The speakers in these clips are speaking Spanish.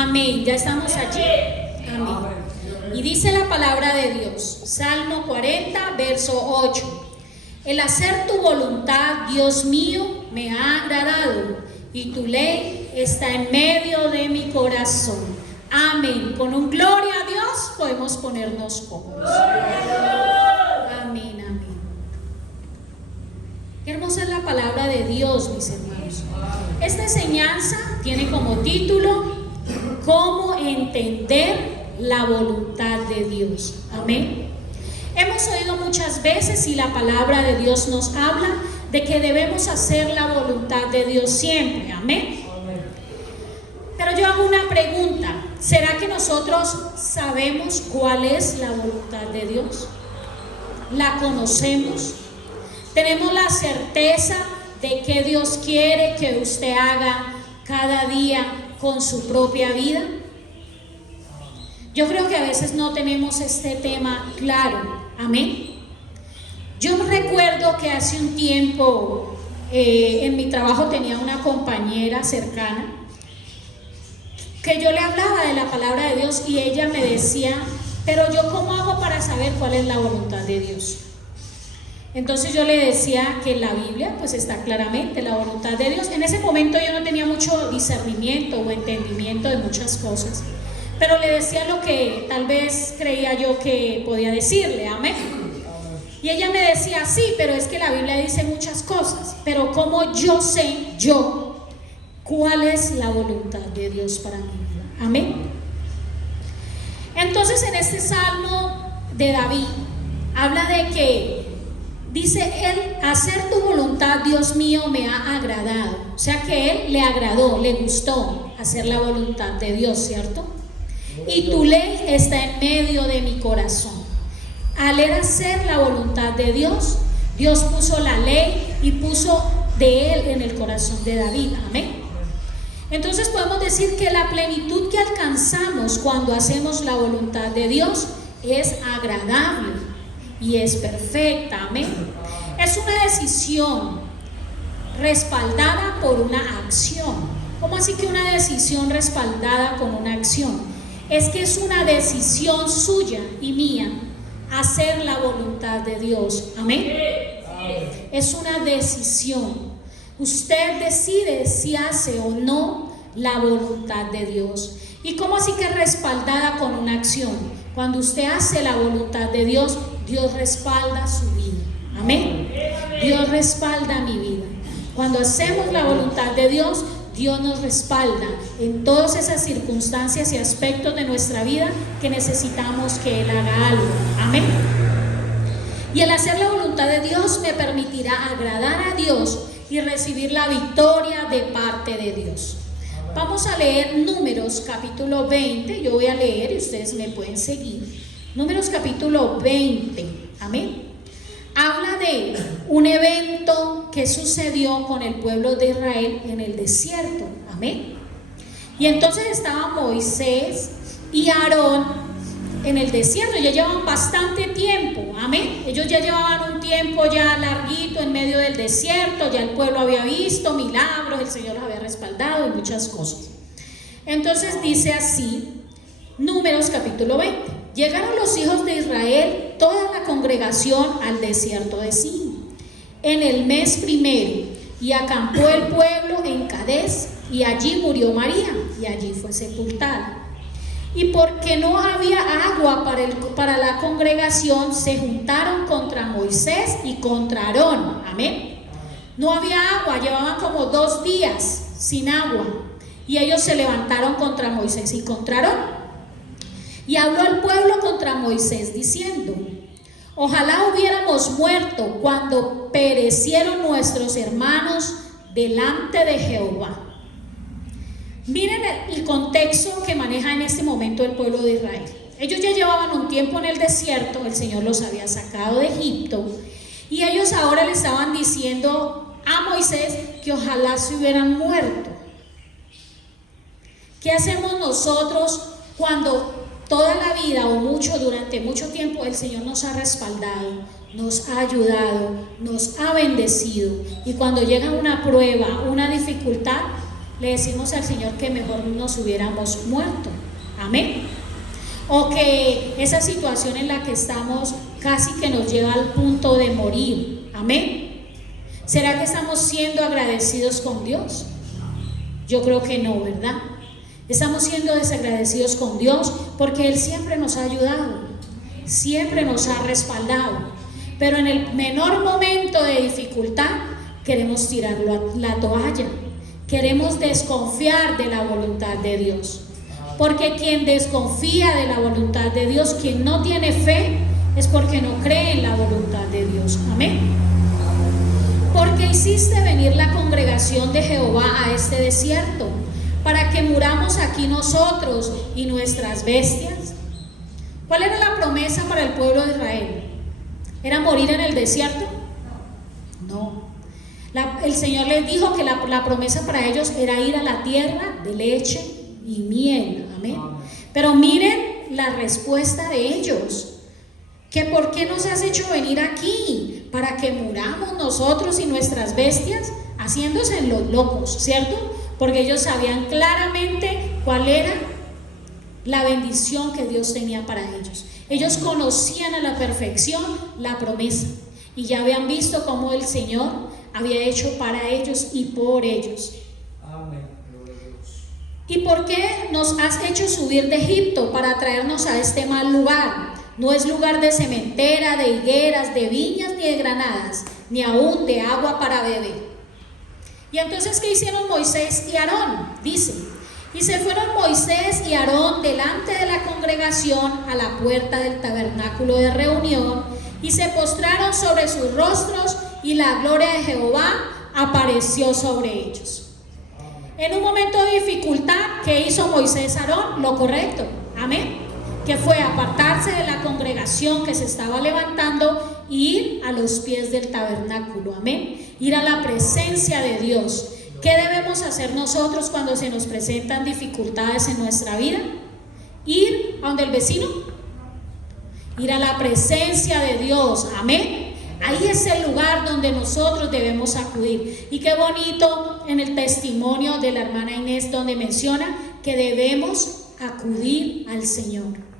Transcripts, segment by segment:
Amén, ya estamos allí. Amén. Y dice la palabra de Dios, Salmo 40, verso 8. El hacer tu voluntad, Dios mío, me ha agradado, y tu ley está en medio de mi corazón. Amén. Con un gloria a Dios podemos ponernos cómodos. Amén, amén. Qué hermosa es la palabra de Dios, mis hermanos. Esta enseñanza tiene como título ¿Cómo entender la voluntad de Dios? Amén. Hemos oído muchas veces y la palabra de Dios nos habla de que debemos hacer la voluntad de Dios siempre. Amén. Pero yo hago una pregunta: ¿será que nosotros sabemos cuál es la voluntad de Dios? ¿La conocemos? ¿Tenemos la certeza de que Dios quiere que usted haga cada día con su propia vida? Yo creo que a veces no tenemos este tema claro. Amén. Yo recuerdo que hace un tiempo en mi trabajo tenía una compañera cercana que yo le hablaba de la palabra de Dios y ella me decía: pero yo ¿cómo hago para saber cuál es la voluntad de Dios? Entonces yo le decía que en la Biblia pues está claramente la voluntad de Dios. En ese momento yo no tenía mucho discernimiento o entendimiento de muchas cosas, pero le decía lo que tal vez creía yo que podía decirle. Amén. Y ella me decía: sí, pero es que la Biblia dice muchas cosas, pero ¿cómo yo sé cuál es la voluntad de Dios para mi vida? Amén. Entonces en este salmo de David habla de que dice él: hacer tu voluntad, Dios mío, me ha agradado. O sea que él le agradó, le gustó hacer la voluntad de Dios, ¿cierto? Y tu ley está en medio de mi corazón. Al él hacer la voluntad de Dios, Dios puso la ley y puso de él en el corazón de David. Amén. Entonces podemos decir que la plenitud que alcanzamos cuando hacemos la voluntad de Dios es agradable y es perfecta. Amén. Es una decisión respaldada por una acción. ¿Cómo así que una decisión respaldada con una acción? Es que es una decisión suya y mía hacer la voluntad de Dios. Amén. Es una decisión. Usted decide si hace o no la voluntad de Dios. ¿Y cómo así que respaldada con una acción? Cuando usted hace la voluntad de Dios, Dios respalda su vida. Amén. Dios respalda mi vida. Cuando hacemos la voluntad de Dios, Dios nos respalda en todas esas circunstancias y aspectos de nuestra vida que necesitamos que Él haga algo. Amén. Y el hacer la voluntad de Dios me permitirá agradar a Dios y recibir la victoria de parte de Dios. Vamos a leer Números capítulo 20. Yo voy a leer y ustedes me pueden seguir. Números capítulo 20. Amén. Habla de un evento que sucedió con el pueblo de Israel en el desierto. Amén. Y entonces estaban Moisés y Aarón en el desierto. Ya llevaban bastante tiempo. Amén. Ellos ya llevaban un tiempo ya larguito en medio del desierto. Ya el pueblo había visto milagros, el Señor los había respaldado y muchas cosas. Entonces dice así, Números capítulo 20. Llegaron los hijos de Israel, toda la congregación, al desierto de Sin en el mes primero, y acampó el pueblo en Cades, y allí murió María, y allí fue sepultada. Y porque no había agua para la congregación, se juntaron contra Moisés y contra Aarón. Amén. No había agua, llevaban como 2 días sin agua, y ellos se levantaron contra Moisés y contra Aarón. Y habló el pueblo contra Moisés diciendo: ojalá hubiéramos muerto cuando perecieron nuestros hermanos delante de Jehová. Miren el contexto que maneja en este momento el pueblo de Israel. Ellos ya llevaban un tiempo en el desierto, el Señor los había sacado de Egipto, y ellos ahora le estaban diciendo a Moisés que ojalá se hubieran muerto. ¿Qué hacemos nosotros cuando toda la vida o durante mucho tiempo el Señor nos ha respaldado, nos ha ayudado, nos ha bendecido, y cuando llega una prueba, una dificultad, le decimos al Señor que mejor nos hubiéramos muerto. Amén. O que esa situación en la que estamos casi que nos lleva al punto de morir. Amén. ¿Será que estamos siendo agradecidos con Dios? Yo creo que no, ¿verdad? Estamos siendo desagradecidos con Dios porque Él siempre nos ha ayudado, siempre nos ha respaldado, pero en el menor momento de dificultad queremos tirar la toalla, queremos desconfiar de la voluntad de Dios, porque quien desconfía de la voluntad de Dios, quien no tiene fe, es porque no cree en la voluntad de Dios. Amén. ¿Por qué hiciste venir la congregación de Jehová a este desierto? ¿Para que muramos aquí nosotros y nuestras bestias? ¿Cuál era la promesa para el pueblo de Israel? ¿Era morir en el desierto? No. El Señor les dijo que la promesa para ellos era ir a la tierra de leche y miel. Amén. Pero miren la respuesta de ellos. ¿Que por qué nos has hecho venir aquí? ¿Para que muramos nosotros y nuestras bestias? Haciéndose en los locos, ¿cierto? Porque ellos sabían claramente cuál era la bendición que Dios tenía para ellos. Ellos conocían a la perfección la promesa y ya habían visto cómo el Señor había hecho para ellos y por ellos. Amén. ¿Y por qué nos has hecho subir de Egipto para traernos a este mal lugar? No es lugar de sementera, de higueras, de viñas ni de granadas, ni aún de agua para beber. Y entonces, ¿qué hicieron Moisés y Aarón? Dice: y se fueron Moisés y Aarón delante de la congregación a la puerta del tabernáculo de reunión, y se postraron sobre sus rostros, y la gloria de Jehová apareció sobre ellos. En un momento de dificultad, ¿qué hizo Moisés y Aarón? Lo correcto. Amén. Que fue apartarse de la congregación que se estaba levantando e ir a los pies del tabernáculo. Amén. Ir a la presencia de Dios. ¿Qué debemos hacer nosotros cuando se nos presentan dificultades en nuestra vida? Ir a donde el vecino, ir a la presencia de Dios. Amén. Ahí es el lugar donde nosotros debemos acudir. Y qué bonito en el testimonio de la hermana Inés, donde menciona que debemos acudir al Señor.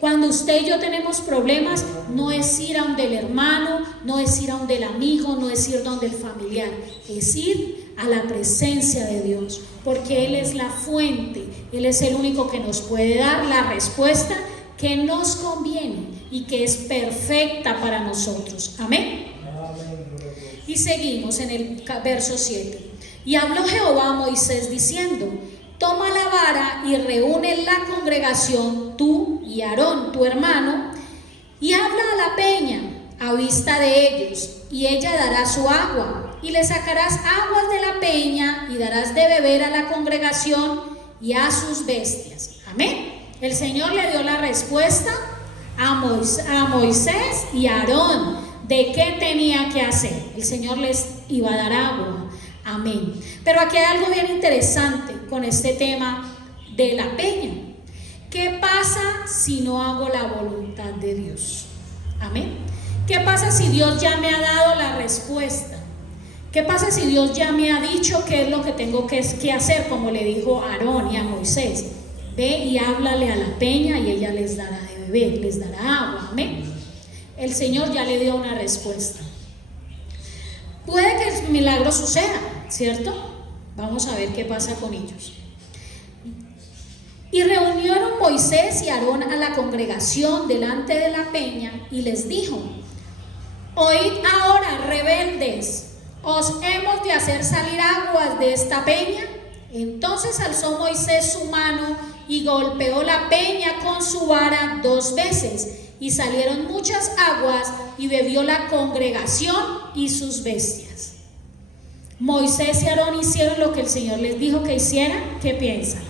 Cuando usted y yo tenemos problemas, no es ir a donde el hermano, no es ir a donde el amigo, no es ir a donde el familiar, es ir a la presencia de Dios, porque Él es la fuente, Él es el único que nos puede dar la respuesta que nos conviene y que es perfecta para nosotros. Amén. Y seguimos en el verso 7. Y habló Jehová a Moisés diciendo: toma la vara y reúne la congregación, tú y Aarón, tu hermano, y habla a la peña a vista de ellos, y ella dará su agua, y le sacarás aguas de la peña, y darás de beber a la congregación y a sus bestias. Amén. El Señor le dio la respuesta a Moisés y a Aarón de qué tenía que hacer. El Señor les iba a dar agua. Amén. Pero aquí hay algo bien interesante con este tema de la peña. ¿Qué pasa si no hago la voluntad de Dios? Amén. ¿Qué pasa si Dios ya me ha dado la respuesta? ¿Qué pasa si Dios ya me ha dicho qué es lo que tengo que hacer? Como le dijo a Aarón y a Moisés: ve y háblale a la peña y ella les dará de beber, les dará agua. Amén. El Señor ya le dio una respuesta. Puede que el milagro suceda, ¿cierto? Vamos a ver qué pasa con ellos. Y reunieron Moisés y Aarón a la congregación delante de la peña y les dijo: oíd ahora, rebeldes, ¿os hemos de hacer salir aguas de esta peña? Entonces alzó Moisés su mano y golpeó la peña con su vara 2 veces, y salieron muchas aguas, y bebió la congregación y sus bestias. Moisés y Aarón hicieron lo que el Señor les dijo que hicieran. ¿Qué piensan?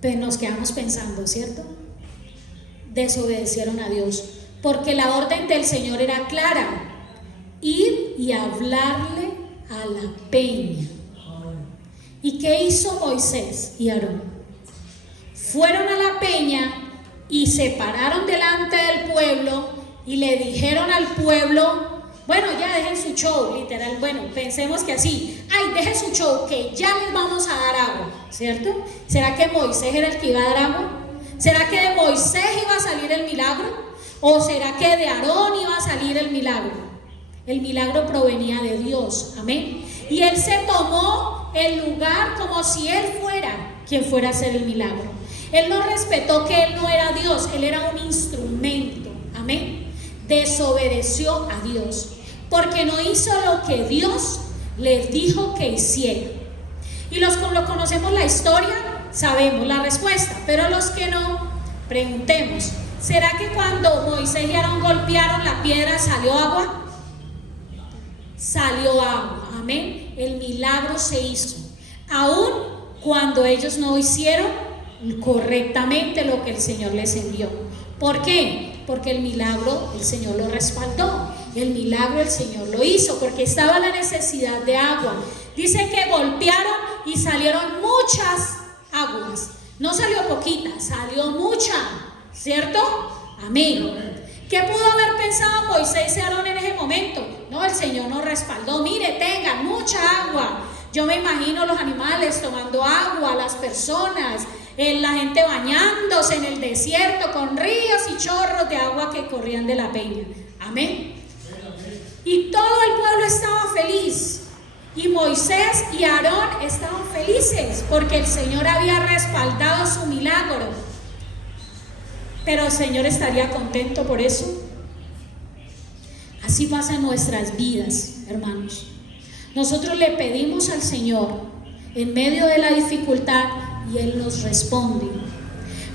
Pues nos quedamos pensando, ¿cierto? Desobedecieron a Dios, porque la orden del Señor era clara: ir y hablarle a la peña. ¿Y qué hizo Moisés y Aarón? Fueron a la peña y se pararon delante del pueblo y le dijeron al pueblo: Bueno, ya dejen su show, literal, bueno, pensemos que así, ay, dejen su show, que ya les vamos a dar agua, ¿cierto? ¿Será que Moisés era el que iba a dar agua? ¿Será que de Moisés iba a salir el milagro? ¿O será que de Aarón iba a salir el milagro? El milagro provenía de Dios, amén. Y él se tomó el lugar como si él fuera quien fuera a hacer el milagro. Él no respetó que él no era Dios, él era un instrumento, amén. Desobedeció a Dios, porque no hizo lo que Dios les dijo que hiciera. Y los que lo conocemos la historia, sabemos la respuesta, pero los que no, preguntemos, ¿será que cuando Moisés y Aarón golpearon la piedra salió agua? Salió agua, amén. El milagro se hizo, aún cuando ellos no hicieron correctamente lo que el Señor les envió. ¿Por qué? Porque el milagro el Señor lo respaldó, el milagro el Señor lo hizo, porque estaba la necesidad de agua. Dice que golpearon y salieron muchas aguas, no salió poquita, salió mucha, ¿cierto? Amén. ¿Qué pudo haber pensado Moisés y Aarón en ese momento? No, el Señor nos respaldó, mire, tengan mucha agua. Yo me imagino los animales tomando agua, las personas, la gente bañándose en el desierto con ríos y chorros de agua que corrían de la peña. Amén. Y todo el pueblo estaba feliz. Y Moisés y Aarón estaban felices porque el Señor había respaldado su milagro. Pero el Señor estaría contento por eso. Así pasa en nuestras vidas, hermanos. Nosotros le pedimos al Señor en medio de la dificultad y Él nos responde.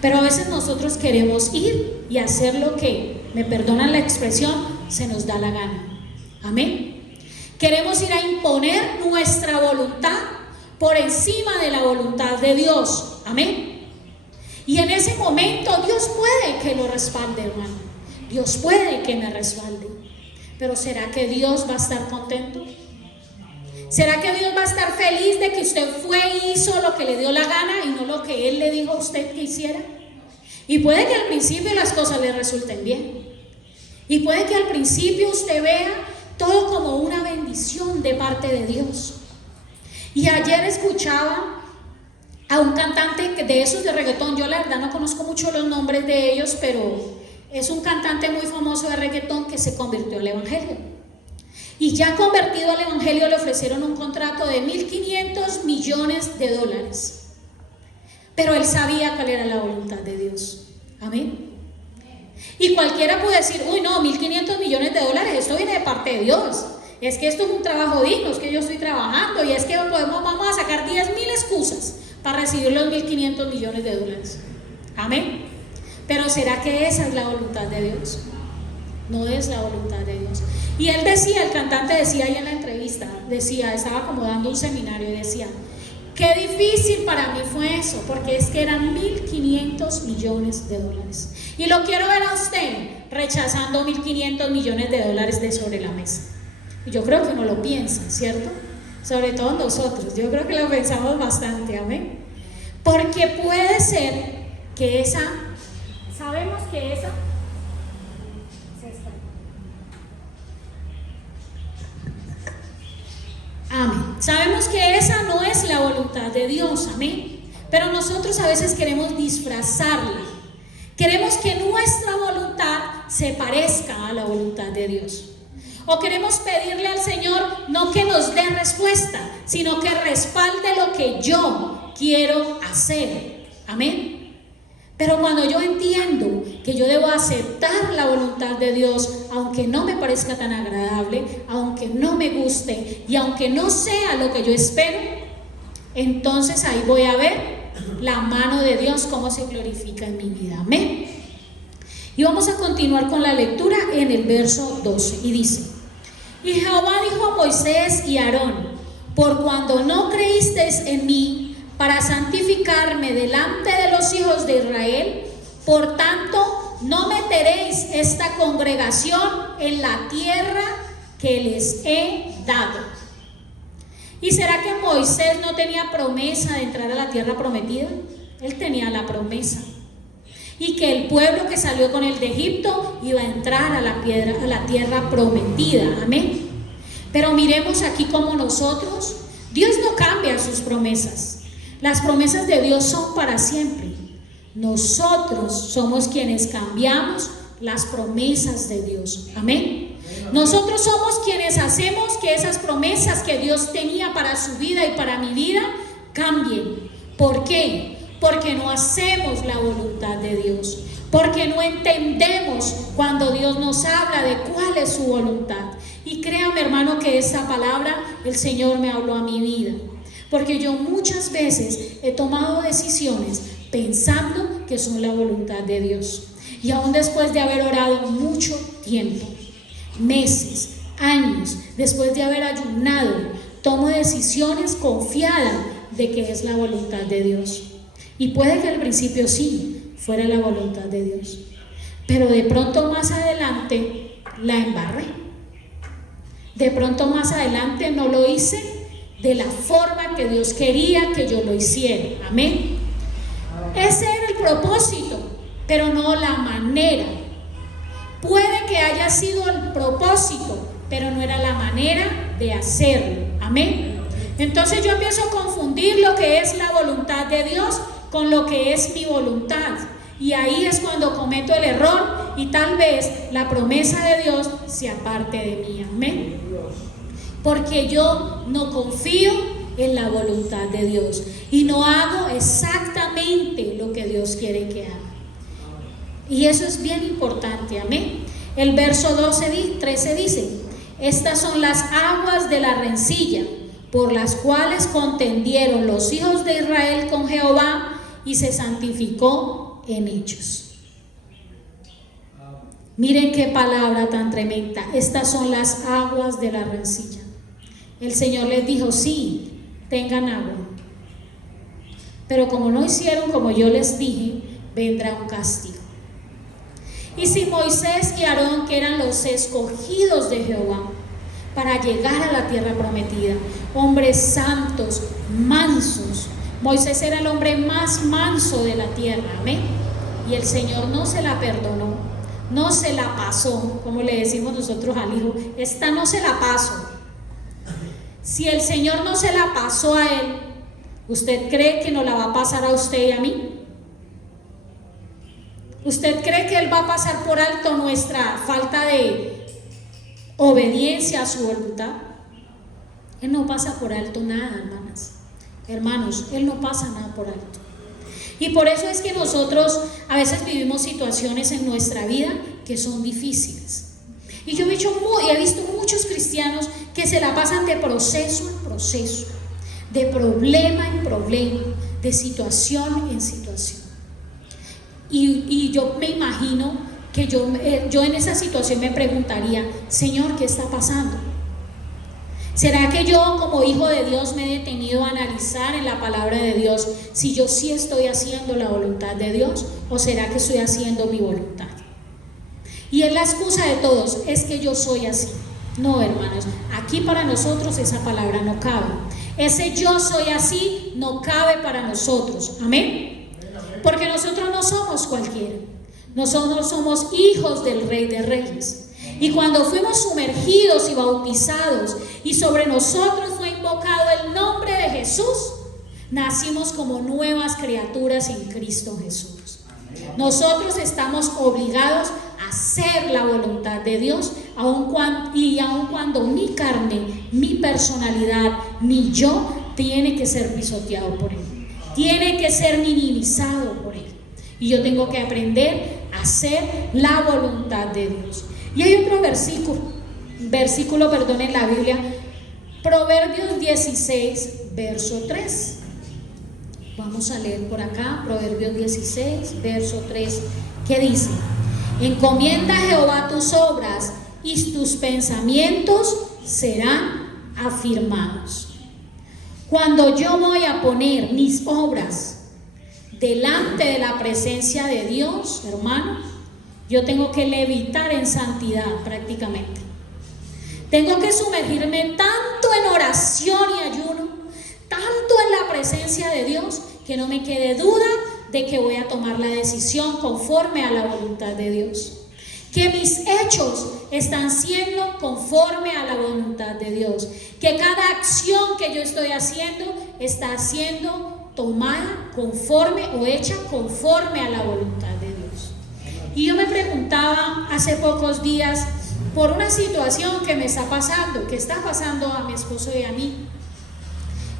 Pero a veces nosotros queremos ir y hacer lo que, me perdonan la expresión, se nos da la gana. Amén. Queremos ir a imponer nuestra voluntad por encima de la voluntad de Dios. Amén. Y en ese momento Dios puede que lo respalde, hermano. Dios puede que me respalde. Pero ¿será que Dios va a estar contento? ¿Será que Dios va a estar feliz de que usted fue y hizo lo que le dio la gana y no lo que Él le dijo a usted que hiciera? Y puede que al principio las cosas le resulten bien. Y puede que al principio usted vea todo como una bendición de parte de Dios. Y ayer escuchaba a un cantante de esos de reggaetón. Yo la verdad no conozco mucho los nombres de ellos, pero es un cantante muy famoso de reggaetón que se convirtió al evangelio. Y ya convertido al evangelio le ofrecieron un contrato de $1.500 millones. Pero él sabía cuál era la voluntad de Dios. Amén. Y cualquiera puede decir, uy no, $1.500 millones, esto viene de parte de Dios. Es que esto es un trabajo digno, es que yo estoy trabajando y es que vamos a sacar 10.000 excusas para recibir los $1.500 millones. Amén. Pero ¿será que esa es la voluntad de Dios? No es la voluntad de Dios. Y él decía, el cantante decía ahí en la entrevista, estaba como dando un seminario y decía, qué difícil para mí fue eso, porque es que eran $1.500 millones. Y lo quiero ver a usted rechazando $1.500 millones de sobre la mesa. Y yo creo que no lo piensan, ¿cierto? Sobre todo nosotros, yo creo que lo pensamos bastante, amén. Porque puede ser que sabemos que esa amén. Sabemos que esa no es la voluntad de Dios, amén. Pero nosotros a veces queremos disfrazarla. Queremos que nuestra voluntad se parezca a la voluntad de Dios. O queremos pedirle al Señor no que nos dé respuesta, sino que respalde lo que yo quiero hacer. Amén. Pero cuando yo entiendo que yo debo aceptar la voluntad de Dios, aunque no me parezca tan agradable, aunque no me guste y aunque no sea lo que yo espero, entonces ahí voy a ver la mano de Dios cómo se glorifica en mi vida. Amén. Y vamos a continuar con la lectura en el verso 12 y dice: y Jehová dijo a Moisés y a Aarón: por cuando no creísteis en mí para santificarme delante de los hijos de Israel, por tanto no meteréis esta congregación en la tierra que les he dado. ¿Y será que Moisés no tenía promesa de entrar a la tierra prometida? Él tenía la promesa. y que el pueblo que salió con él de Egipto iba a entrar a la tierra prometida. Amén. Pero miremos aquí como nosotros, Dios no cambia sus promesas. Las promesas de Dios son para siempre. Nosotros somos quienes cambiamos las promesas de Dios. Amén. Nosotros somos quienes hacemos que esas promesas que Dios tenía para su vida y para mi vida cambien. ¿Por qué? Porque no hacemos la voluntad de Dios, porque no entendemos cuando Dios nos habla de cuál es su voluntad. Y créame, hermano, que esa palabra el Señor me habló a mi vida, porque yo muchas veces he tomado decisiones pensando que son la voluntad de Dios, y aún después de haber orado mucho tiempo, meses, años, después de haber ayunado, tomo decisiones confiada de que es la voluntad de Dios. Y puede que al principio sí fuera la voluntad de Dios, pero de pronto más adelante la embarré. De pronto más adelante no lo hice de la forma que Dios quería que yo lo hiciera. Amén. Ese era el propósito, pero no la manera. Puede que haya sido el propósito, pero no era la manera de hacerlo. Amén. Entonces yo empiezo a confundir lo que es la voluntad de Dios con lo que es mi voluntad, y ahí es cuando cometo el error y tal vez la promesa de Dios se aparte de mí. Amén. Porque yo no confío en la voluntad de Dios y no hago exactamente lo que Dios quiere que haga, y eso es bien importante. Amén. El verso 13 dice: estas son las aguas de la rencilla por las cuales contendieron los hijos de Israel con Jehová, y se santificó en ellos. Miren qué palabra tan tremenda. Estas son las aguas de la rencilla. El Señor les dijo: sí, tengan agua, pero como no hicieron como yo les dije, vendrá un castigo. Y si Moisés y Aarón, que eran los escogidos de Jehová para llegar a la tierra prometida, hombres santos, mansos, Moisés era el hombre más manso de la tierra, amén, y el Señor no se la perdonó, no se la pasó, como le decimos nosotros al hijo: esta no se la paso. Si el Señor no se la pasó a él, ¿usted cree que nos la va a pasar a usted y a mí? ¿Usted cree que Él va a pasar por alto nuestra falta de obediencia a su voluntad? Él no pasa por alto nada, hermanos, Él no pasa nada por alto. Y por eso es que nosotros a veces vivimos situaciones en nuestra vida que son difíciles. Y yo he visto muchos cristianos que se la pasan de proceso en proceso, de problema en problema, de situación en situación. Y yo me imagino que yo en esa situación me preguntaría: Señor, ¿qué está pasando? ¿Será que yo como hijo de Dios me he detenido a analizar en la palabra de Dios si yo sí estoy haciendo la voluntad de Dios, o será que estoy haciendo mi voluntad? Y es la excusa de todos: es que yo soy así. No, hermanos, aquí para nosotros esa palabra no cabe. Ese yo soy así no cabe para nosotros. Amén. Porque nosotros no somos cualquiera. Nosotros somos hijos del Rey de Reyes. Y cuando fuimos sumergidos y bautizados y sobre nosotros fue invocado el nombre de Jesús, nacimos como nuevas criaturas en Cristo Jesús. Nosotros estamos obligados a hacer la voluntad de Dios, aun cuando mi carne, mi personalidad, mi yo tiene que ser pisoteado por Él, tiene que ser minimizado por Él, y yo tengo que aprender a hacer la voluntad de Dios. Y hay otro versículo en la Biblia, Proverbios 16, verso 3. Vamos a leer por acá, Proverbios 16, verso 3, que dice: encomienda a Jehová tus obras y tus pensamientos serán afirmados. Cuando yo voy a poner mis obras delante de la presencia de Dios, hermano, yo tengo que levitar en santidad prácticamente. Tengo que sumergirme tanto en oración y ayuno, tanto en la presencia de Dios, que no me quede duda de que voy a tomar la decisión conforme a la voluntad de Dios. Que mis hechos están siendo conforme a la voluntad de Dios. Que cada acción que yo estoy haciendo está siendo tomada conforme o hecha conforme a la voluntad de Dios. Y yo me preguntaba hace pocos días por una situación que me está pasando, que está pasando a mi esposo y a mí.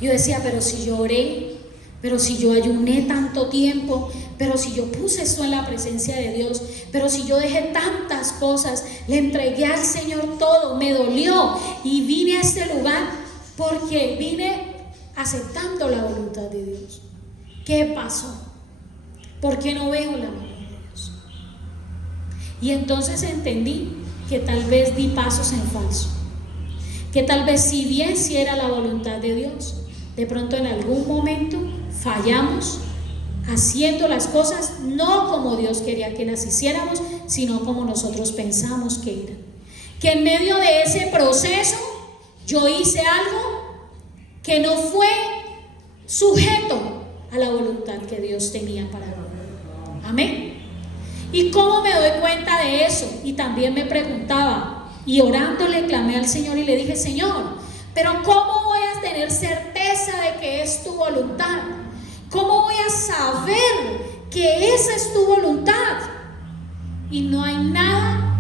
Yo decía, pero si yo oré, pero si yo ayuné tanto tiempo, pero si yo puse esto en la presencia de Dios, pero si yo dejé tantas cosas, le entregué al Señor todo, me dolió y vine a este lugar porque vine aceptando la voluntad de Dios. ¿Qué pasó? ¿Por qué no veo la mano de Dios? Y entonces entendí que tal vez di pasos en falso, que tal vez si bien si era la voluntad de Dios, de pronto en algún momento fallamos haciendo las cosas no como Dios quería que las hiciéramos, sino como nosotros pensamos que eran. Que en medio de ese proceso yo hice algo que no fue sujeto a la voluntad que Dios tenía para mí. Amén. ¿Y cómo me doy cuenta de eso? Y también me preguntaba, y orando le clamé al Señor y le dije, Señor, pero ¿cómo voy a tener certeza de que es tu voluntad? ¿Cómo voy a saber que esa es tu voluntad? Y no hay nada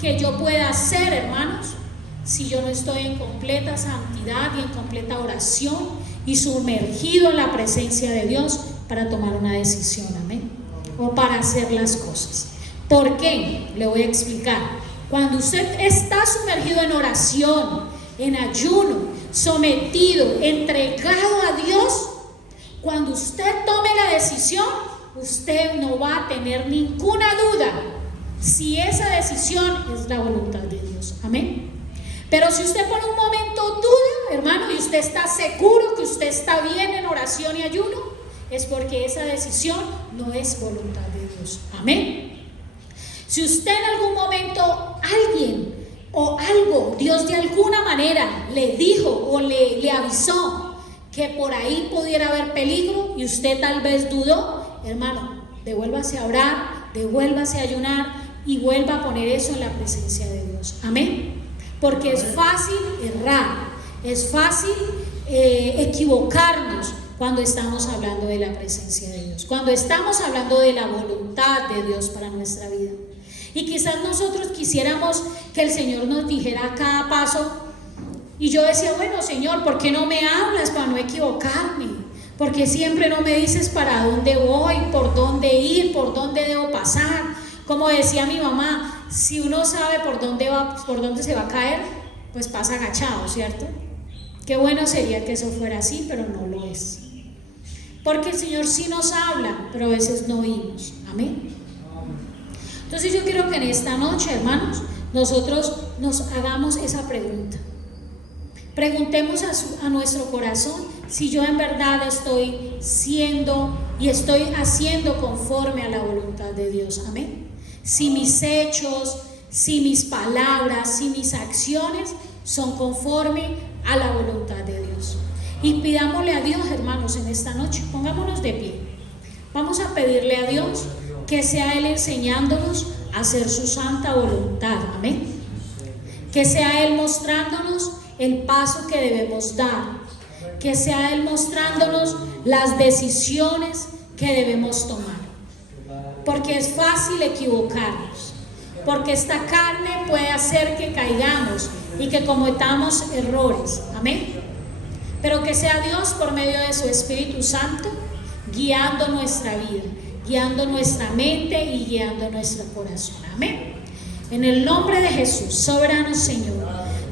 que yo pueda hacer, hermanos, si yo no estoy en completa santidad y en completa oración y sumergido en la presencia de Dios para tomar una decisión, amén, o para hacer las cosas. ¿Por qué? Le voy a explicar. Cuando usted está sumergido en oración, en ayuno, sometido, entregado a Dios, cuando usted tome la decisión, usted no va a tener ninguna duda si esa decisión es la voluntad de Dios, amén. Pero si usted por un momento duda, hermano, y usted está seguro que usted está bien en oración y ayuno, es porque esa decisión no es voluntad de Dios, amén. Si usted en algún momento, alguien o algo, Dios de alguna manera le dijo o le avisó que por ahí pudiera haber peligro y usted tal vez dudó, hermano, devuélvase a orar, devuélvase a ayunar y vuelva a poner eso en la presencia de Dios, amén. Porque es fácil errar, es fácil equivocarnos cuando estamos hablando de la presencia de Dios, cuando estamos hablando de la voluntad de Dios para nuestra vida. Y quizás nosotros quisiéramos que el Señor nos dijera a cada paso. Y yo decía, bueno, Señor, ¿por qué no me hablas para no equivocarme? ¿Por qué siempre no me dices para dónde voy, por dónde ir, por dónde debo pasar? Como decía mi mamá, si uno sabe por dónde va, por dónde se va a caer, pues pasa agachado, ¿cierto? Qué bueno sería que eso fuera así, pero no lo es. Porque el Señor sí nos habla, pero a veces no oímos. Amén. Entonces yo quiero que en esta noche, hermanos, nosotros nos hagamos esa pregunta. Preguntemos a nuestro corazón si yo en verdad estoy siendo y estoy haciendo conforme a la voluntad de Dios, amén. Si mis hechos, si mis palabras, si mis acciones son conforme a la voluntad de Dios. Y pidámosle a Dios, hermanos, en esta noche, pongámonos de pie. Vamos a pedirle a Dios que sea Él enseñándonos a hacer su santa voluntad, amén. Que sea Él mostrándonos el paso que debemos dar, que sea Él mostrándonos las decisiones que debemos tomar, porque es fácil equivocarnos, porque esta carne puede hacer que caigamos y que cometamos errores, amén, pero que sea Dios por medio de su Espíritu Santo guiando nuestra vida, guiando nuestra mente y guiando nuestro corazón, amén. En el nombre de Jesús, soberano Señor,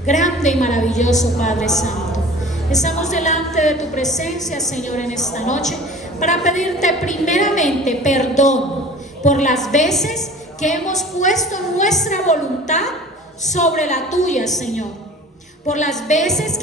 grande y maravilloso Padre Santo, estamos delante de tu presencia, Señor, en esta noche para pedirte primeramente perdón por las veces que hemos puesto nuestra voluntad sobre la tuya, Señor, por las veces que